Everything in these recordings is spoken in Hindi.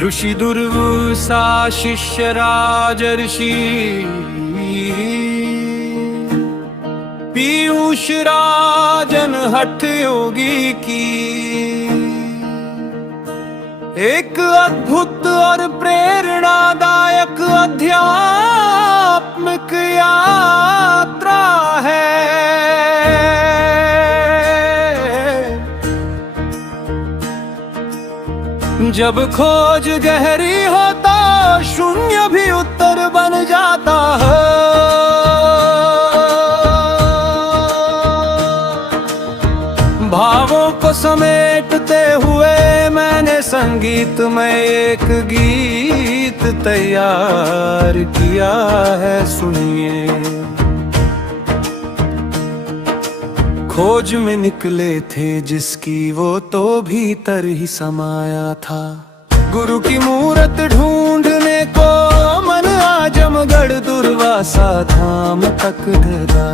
ऋषि दुर्वासा शिष्य राजर्षि पीयूष राजन हठ योगी की एक अद्भुत और प्रेरणादायक अध्यात्मिक यात्रा है। जब खोज गहरी हो तो शून्य भी उत्तर बन जाता है। भावों को समेटते हुए मैंने संगीत में एक गीत तैयार किया है, सुनिए। खोज में निकले थे जिसकी वो तो भीतर ही समाया था। गुरु की मूरत ढूंढने को मन आजमगढ़ दुर्वासा धाम तक डरा।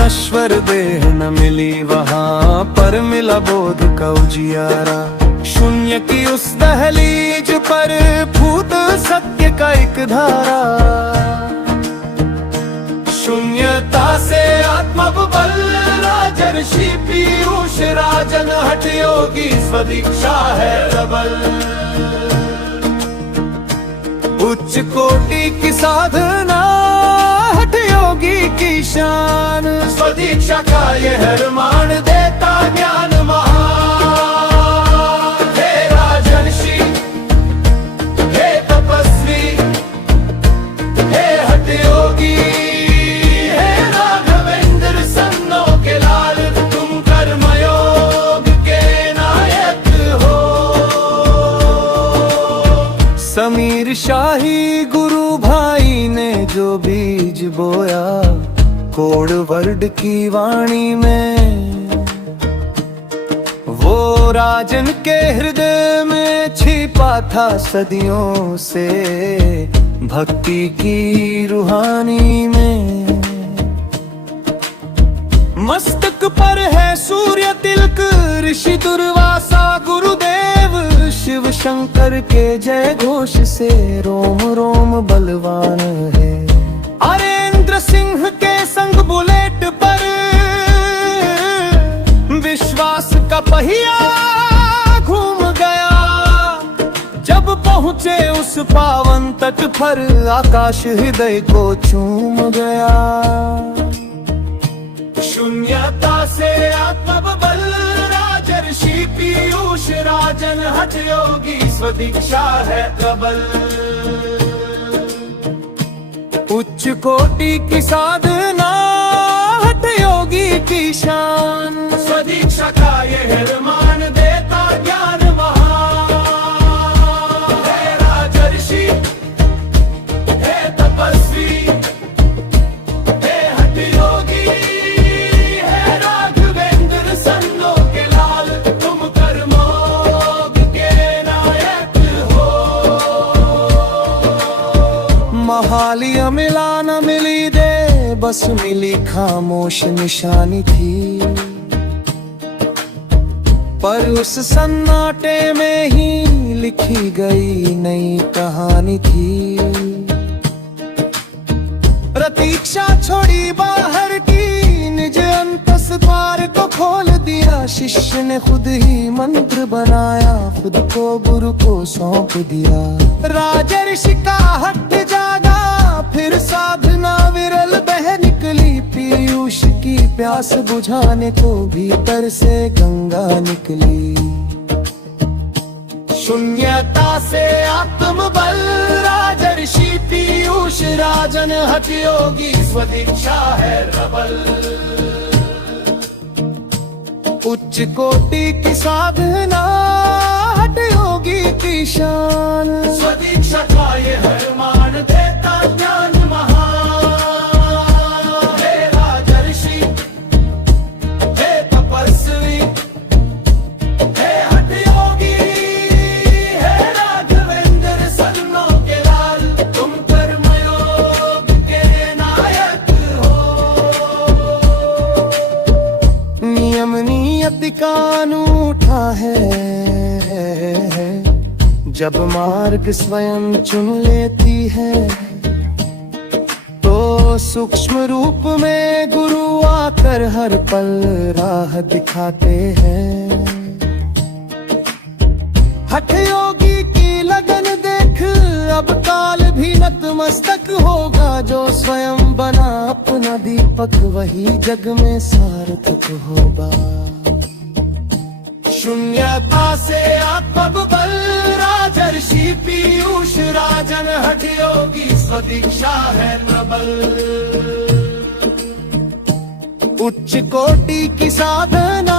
नश्वर देह न मिली वहाँ पर मिला बोध का उजियारा। शून्य की उस दहलीज पर फूट सत्य का एक धारा। शून्यता से आत्मबल राजर्षि पीयूष राजन हठ योगी स्वदीक्षा है प्रबल। उच्च कोटि की साधना हठ योगी की शान। स्वदीक्षा का यह प्रमाण देता ज्ञान महान। हे राजर्षि हे तपस्वी हे हठ योगी समीर शाही गुरु भाई ने जो बीज बोया कोड वर्ड की वाणी में, वो राजन के हृदय में छिपा था सदियों से भक्ति की रूहानी में। मस्तक पर है सूर्य तिलक ऋषि दुर्वासा गुरुदेव शिव शंकर के जय घोष से रोम रोम बलवान है। अरेंद्र सिंह के संग बुलेट पर विश्वास का पहिया घूम गया। जब पहुँचे उस पावन तट पर आकाश हृदय को चूम गया। शून्यता से आत्मबल राजर्षि पीयूष राजन हठ योगी स्वदीक्षा है प्रबल। उच्च कोटि की साधना हठ योगी की शान। स्वदीक्षा का यह प्रमाण देता ज्ञान महान। हे राजर्षि हे तपस्वी हे हठ योगी हालिया मिला न मिली दे बस मिली खामोश निशानी थी। पर उस सन्नाटे में ही लिखी गई नई कहानी थी। प्रतीक्षा छोड़ी बाहर की निज अंतस द्वार को खोल दिया। शिष्य ने खुद ही मंत्र बनाया, खुद को गुरु को सौंप दिया। राजर्षि का हठ जागा फिर साधना विरल बह निकली। पीयूष की प्यास बुझाने को भीतर से गंगा निकली। शून्यता से आत्मबल राजर्षि पीयूष राजन हठ योगी स्वदीक्षा है प्रबल। उच्च कोटि की साधना हठ योगी की शान। स्वदीक्षा का यह प्रमाण देता ज्ञान महान। हे राजर्षि हे तपस्वी हे हठ योगी हे राघवेंद्र सन्नो के लाल, तुम कर्मयोग के नायक हो। नियम नियति कानून अनूठा है। जब मार्ग स्वयं चुन लेती है तो सूक्ष्म रूप में गुरु आकर हर पल राह दिखाते हैं। हठ योगी की लगन देख अब काल भी नतमस्तक होगा। जो स्वयं बना अपना दीपक वही जग में सार्थक होगा। शून्यता से आत्मबल राजर्षि पीयूष राजन हठ योगी स्वदीक्षा है प्रबल। उच्च कोटि की साधना